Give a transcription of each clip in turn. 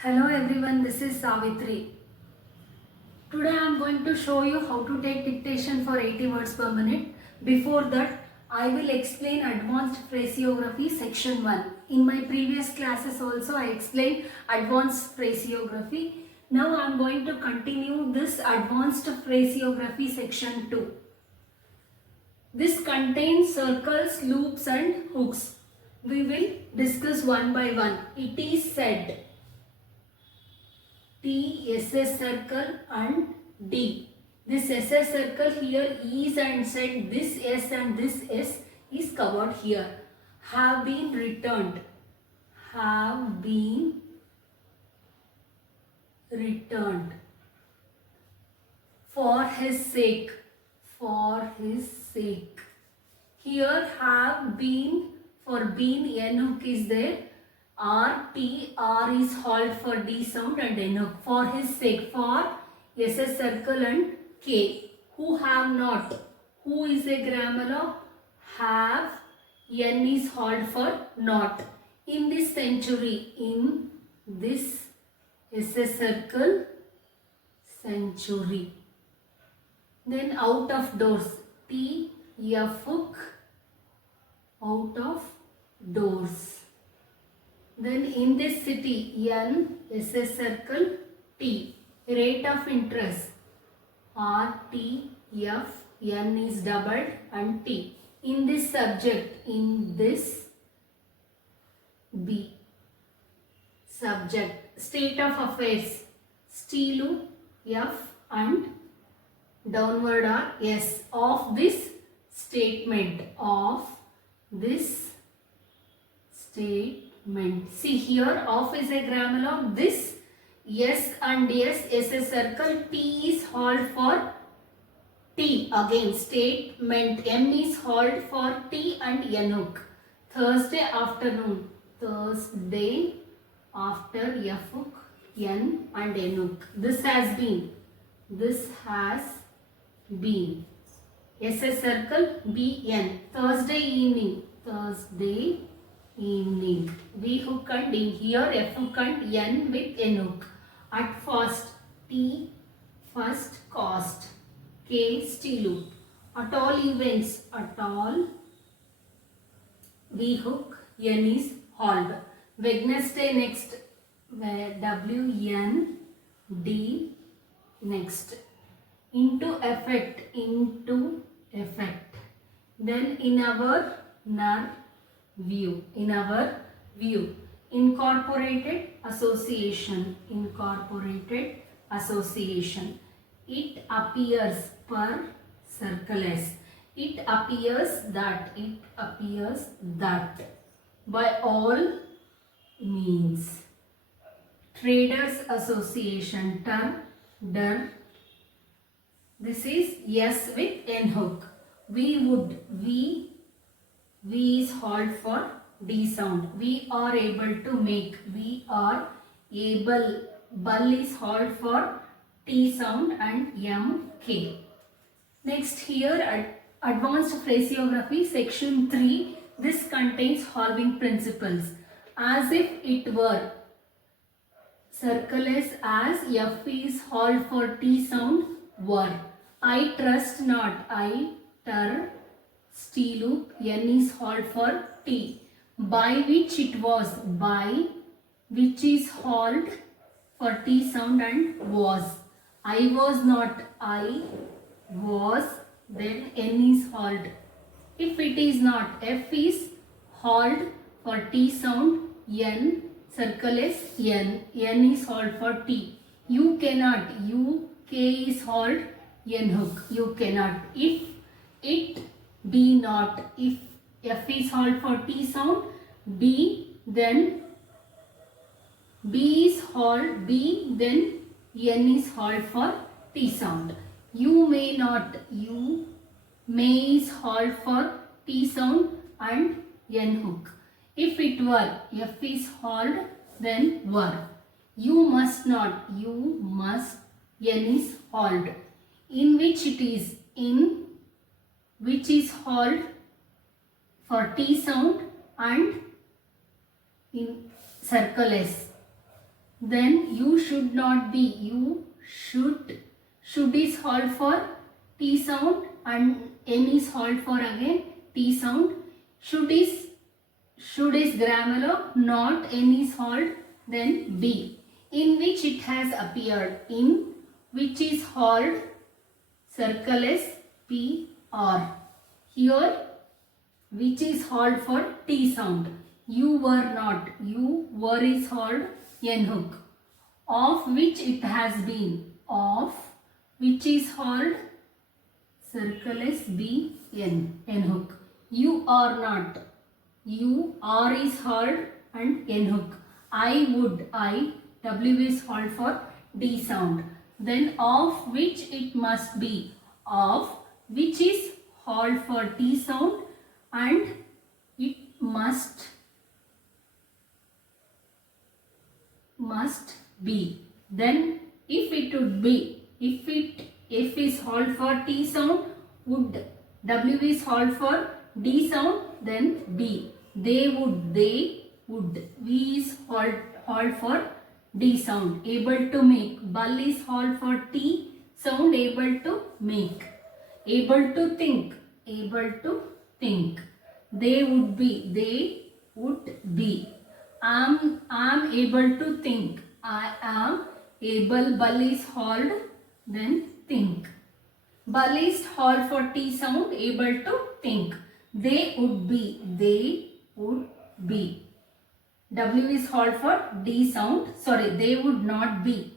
Hello everyone, this is Savitri. Today I am going to show you how to take dictation for 80 words per minute. Before that, I will explain advanced phraseography section 1. In my previous classes also I explained advanced phraseography. Now I am going to continue this advanced phraseography section 2. This contains circles, loops and hooks. We will discuss one by one. It is said. T, SS circle and D. This SS circle here is and said, this S and this S is covered here. Have been returned. Have been returned. For his sake. For his sake. Here have been, for been, N hook is there. R, T, R is halt for D sound and N hook. For his sake, for SS circle and K. Who have not. Who is a grammar of have. N is halt for not. In this century, in this SS circle, century. Then out of doors. T, F hook, out of doors. Then in this city, N, SS circle, T. Rate of interest, R, T, F, N is doubled and T. In this subject, in this B. Subject, state of affairs, stilu, F and downward R, S. Of this statement, of this statement. See here, of is a grammar of this, S and S, SS circle, T is halt for T. Again, statement, M is halt for T and N hook. Thursday afternoon, Thursday after F hook, N and N hook. This has been, this has been. SS circle, B, N. Thursday evening, Thursday evening. V hook and D. Here F hook and N with N hook. At first, T, first cost. K, stilu. At all events, at all. V hook, N is halt. Wednesday next. W, N, D next. Into effect, into effect. Then in our view, in our view. Incorporated association, incorporated association. It appears per circle S. It appears that, it appears that. By all means. Traders association, der. This is S with N hook. We would, V is halt for D sound. We are able to make. We are able. Bull is halt for T sound and M, K. Next here, advanced phraseography section 3. This contains halving principles. As if it were. Circle S as F is halt for T sound, were. I trust not. I stilu, N is halt for T. By which it was, by which is halt for T sound and was. I was not, I was, then N is halt. If it is not, F is halt for T sound, N, circle S, N is halt for T. You cannot, U, K is halt, N hook. You cannot. If it be not, if F is halt for T sound, B, then B is halt, B, then N is halt for T sound. You may not, U, may is halt for T sound and N hook. If it were, F is halt, then were. You must not, you must, N is halt. In which it is, in which is halt for T sound and in circle S. then you should not be. You should is halt for T sound and N is halt for again T sound. Should is grammar, not N is halt, then B. In which it has appeared. In which is halt, circle S, P, R. Here which is halt for T sound. You were not. You were is halt, N hook. Of which it has been. Of which is halt, circle S, B, N, N hook. You are not. You are is halt and N hook. I would, I, W is halt for D sound. Then of which it must be. Of which is halt for T sound and it must be. Then if it would be, if is halt for T sound, would, W is halt for D sound, then B. They would, V is halt for D sound, able to make. Bul is halt for T sound, able to make. Able to think. They would be. I am able to think. I am able, bul is halt, then think. Bul is halt for T sound, able to think. They would be. W is halt for D sound. Sorry, they would not be.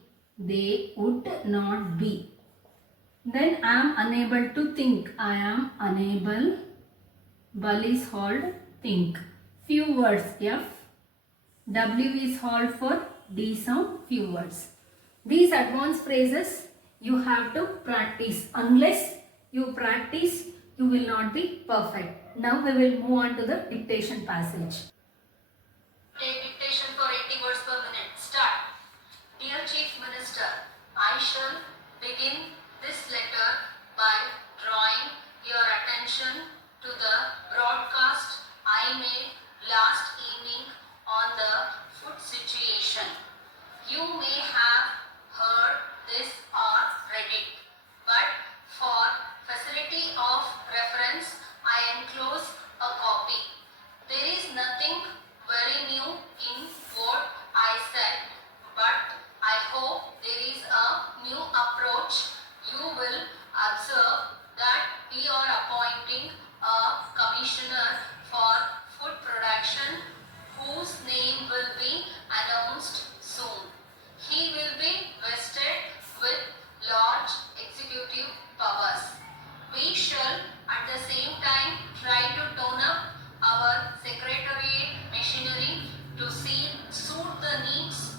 Then I am unable to think. I am unable. Bul is halt, think. Few words. F. W is halt for D sound. Few words. These advanced phrases you have to practice. Unless you practice, you will not be perfect. Now we will move on to the dictation passage. Take dictation for 80 words per minute. Start. Dear Chief Minister, I shall begin this letter by drawing your attention to the broadcast I made last evening on the food situation. You may have heard this or read it, but for facility of reference, I enclose a copy. There is nothing very new in what I said, but I hope there is a new approach. You will observe that we are appointing a commissioner for food production whose name will be announced soon. He will be vested with large executive powers. We shall at the same time try to tone up our secretariat machinery to suit the needs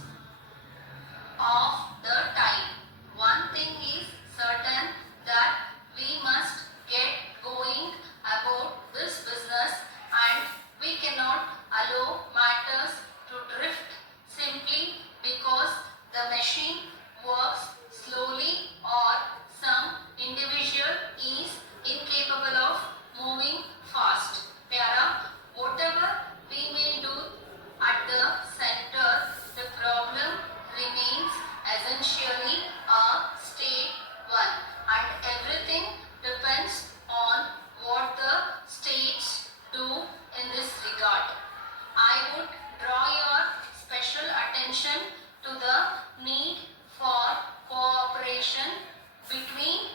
of the time. One thing is certain, that we must get going about this business, and we cannot allow matters to drift simply because the machine works slowly or some individual is incapable of moving fast. Para, whatever we may do at the center, the problem remains essentially a state one, and everything depends on what the states do in this regard. I would draw your special attention to the need for cooperation between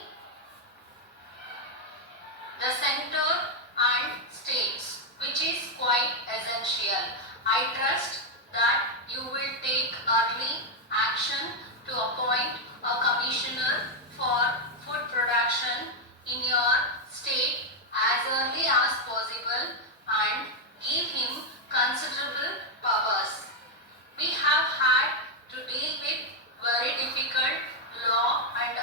the center and states, which is quite essential. I trust that you will take early action to appoint a commissioner for food production in your state as early as possible and give him considerable powers. We have had to deal with very difficult law and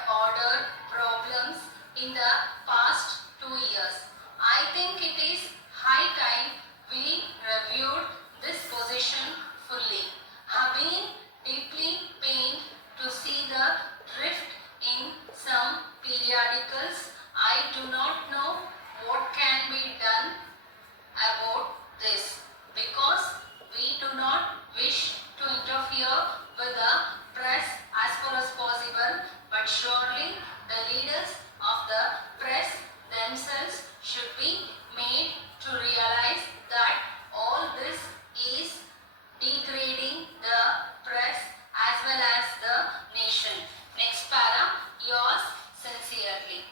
with the press as far as possible, but surely the leaders of the press themselves should be made to realize that all this is degrading the press as well as the nation. Next para, yours sincerely.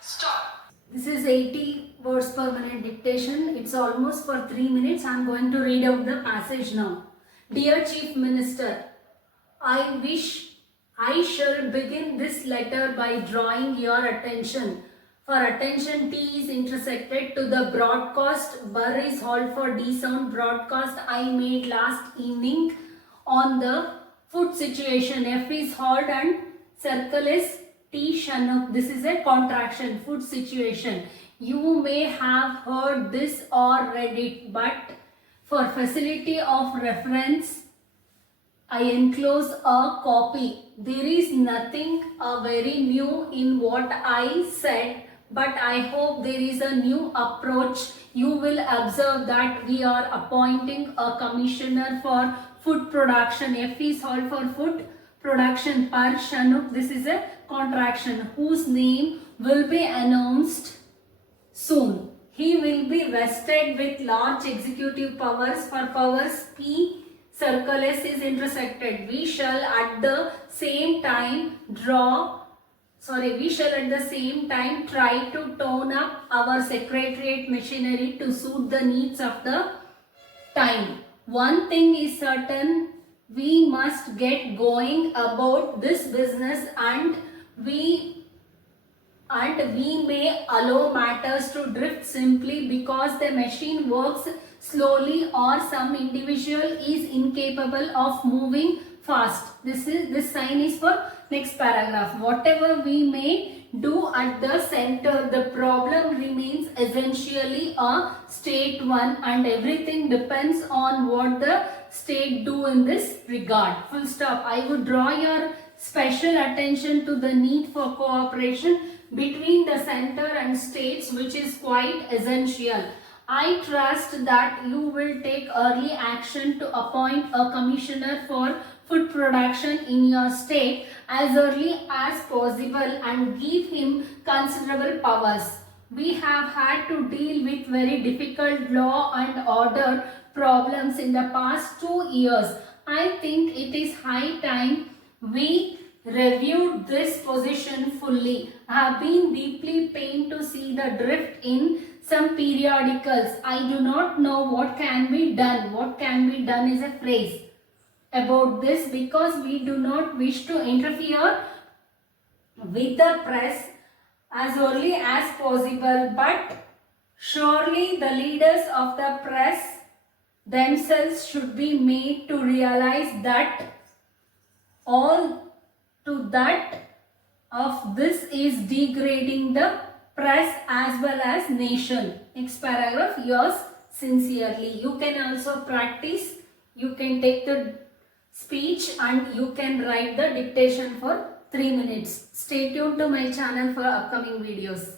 Stop. This is 80 words per minute dictation. It's almost for 3 minutes. I'm going to read out the passage now. Dear Chief Minister, I wish I shall begin this letter by drawing your attention. For attention, T is intersected to the broadcast. Burr is halt for D sound broadcast I made last evening on the food situation. F is halt and circle is T Shanuk. This is a contraction, food situation. You may have heard this or read it, but for facility of reference, I enclose a copy. There is nothing very new in what I said, but I hope there is a new approach. You will observe that we are appointing a commissioner for food production. F is halt for food production. Per Shanuk, this is a contraction, whose name will be announced soon. He will be vested with large executive powers. For powers, P circle S is intersected. We shall at the same time try to tone up our secretariat machinery to suit the needs of the time. One thing is certain, we must get going about this business, and we may allow matters to drift simply because the machine works slowly or some individual is incapable of moving fast. This sign is for next paragraph. Whatever we may do at the center, the problem remains essentially a state one, and everything depends on what the state do in this regard. Full stop. I would draw your special attention to the need for cooperation between the center and states, which is quite essential. I trust that you will take early action to appoint a commissioner for food production in your state as early as possible and give him considerable powers. We have had to deal with very difficult law and order problems in the past 2 years. I think it is high time we reviewed this position fully. I have been deeply pained to see the drift in some periodicals. I do not know what can be done. What can be done is a phrase about this, because we do not wish to interfere with the press as early as possible, but surely the leaders of the press themselves should be made to realize that all to that of this is degrading the press as well as nation. Next paragraph, yours sincerely. You can also practice. You can take the speech and you can write the dictation for 3 minutes. Stay tuned to my channel for upcoming videos.